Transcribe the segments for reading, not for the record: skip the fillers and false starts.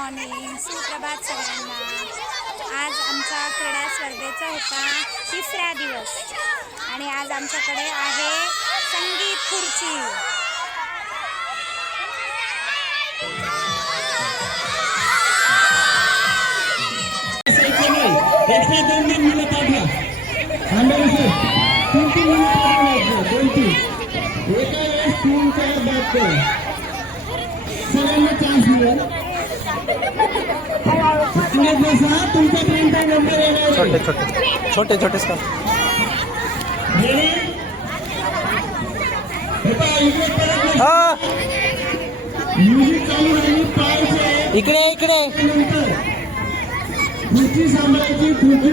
Morning, सुप्रभात सगळ्यांना। आज आमचा क्रीडा स्पर्धेचा होता 3रा दिवस आणि आज आमच्याकडे आहे संगीत खुर्ची। एक्स्ट्रा 2 मिनिट पाठवा एका वेळेस 3-4 बाद कर सगळ्यांना चान्स मिळेल। तुमचा प्रिंटचा नंबर येणार छोटे छोटे स्टार म्युझिक चालू राहिली पाहायचे इकडे इकडे खुर्ची सांभाळायची खुर्ची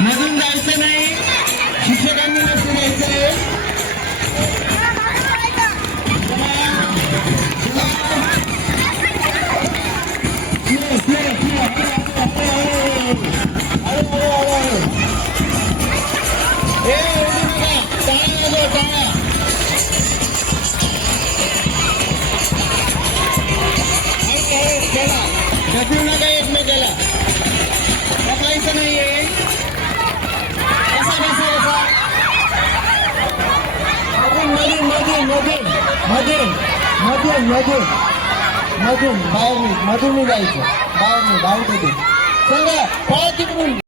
मधून जायचं नाही, शिक्षकांनी लक्ष द्यायचं आहे। ढकलू नका एकमेकाला, ढकलायचं नाहीये। मधून बाहेर नाही जायचं, बाहेर नाही बाहेर चला पळा तिकडून।